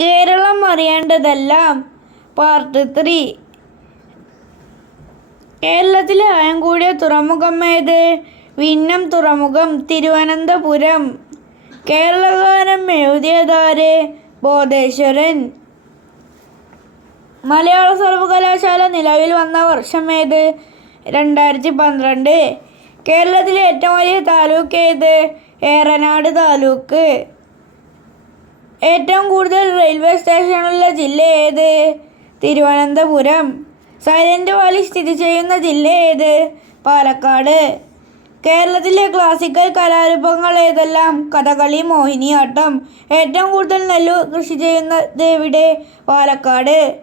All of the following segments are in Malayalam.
കേരളം അറിയേണ്ടതെല്ലാം പാർട്ട് ത്രീ കേരളത്തിലെ ആയം കൂടിയ തുറമുഖം ഏത്? വിന്നം തുറമുഖം തിരുവനന്തപുരം. കേരളഗാനം എഴുതിയതാര്? ബോധേശ്വരൻ. മലയാള സർവകലാശാല നിലവിൽ വന്ന വർഷം ഏത്? രണ്ടായിരത്തി പന്ത്രണ്ട് കേരളത്തിലെ ഏറ്റവും വലിയ താലൂക്ക് ഏത്? ഏറനാട് താലൂക്ക്. ഏറ്റവും കൂടുതൽ റെയിൽവേ സ്റ്റേഷനുള്ള ജില്ല ഏത്? തിരുവനന്തപുരം. സൈലന്റ് വാലി സ്ഥിതി ചെയ്യുന്ന ജില്ല ഏത്? പാലക്കാട്. കേരളത്തിലെ ക്ലാസിക്കൽ കലാരൂപങ്ങൾ ഏതെല്ലാം? കഥകളി മോഹിനിയാട്ടം. ഏറ്റവും കൂടുതൽ നെല്ലു കൃഷി ചെയ്യുന്നത് എവിടെ? പാലക്കാട്.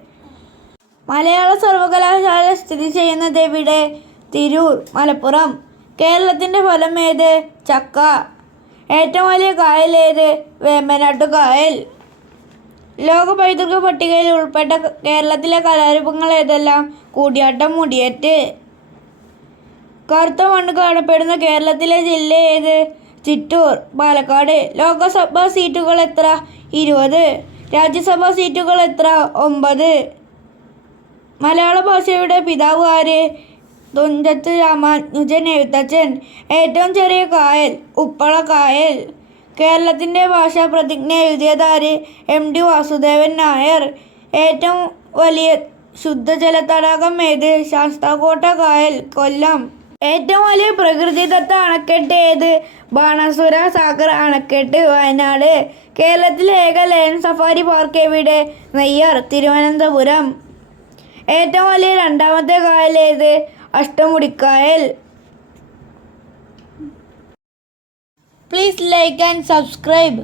മലയാള സർവകലാശാല സ്ഥിതി ചെയ്യുന്നത് എവിടെ? തിരൂർ മലപ്പുറം. കേരളത്തിന്റെ ഫലം ഏത്? ചക്ക. ഏറ്റവും വലിയ കായൽ ഏത്? വേമ്പനാട്ടു കായൽ. ലോക പൈതൃക പട്ടികയിൽ ഉൾപ്പെട്ട കേരളത്തിലെ കലാരൂപങ്ങൾ ഏതെല്ലാം? കൂടിയാട്ടം മുടിയേറ്റ്. കറുത്ത മണ്ണ് കാണപ്പെടുന്ന കേരളത്തിലെ ജില്ല ഏത്? ചിറ്റൂർ പാലക്കാട്. ലോകസഭാ സീറ്റുകൾ എത്ര? ഇരുപത്. രാജ്യസഭാ സീറ്റുകൾ എത്ര? ഒമ്പത്. മലയാള ഭാഷയുടെ പിതാവ് ആര്? തുഞ്ചത്ത് രാമാനുജൻ എഴുത്തച്ഛൻ. ഏറ്റവും ചെറിയ കായൽ ഉപ്പള കായൽ. കേരളത്തിന്റെ ഭാഷാ പ്രതിജ്ഞ എഴുതിയതാര്? M T Vasudevan Nair. ഏറ്റവും വലിയ ശുദ്ധജല തടാകം ഏത്? ശാസ്താകോട്ട കായൽ കൊല്ലം. ഏറ്റവും വലിയ പ്രകൃതിദത്ത അണക്കെട്ട് ഏത്? ബാണാസുര സാഗർ അണക്കെട്ട് വയനാട്. കേരളത്തിലെ ഏക ലയൻ സഫാരി പാർക്ക് എവിടെ? നെയ്യാർ തിരുവനന്തപുരം. ഏറ്റവും വലിയ രണ്ടാമത്തെ കായൽ ഏത്? അഷ്ടമുടിക്കായൽ. Please like and subscribe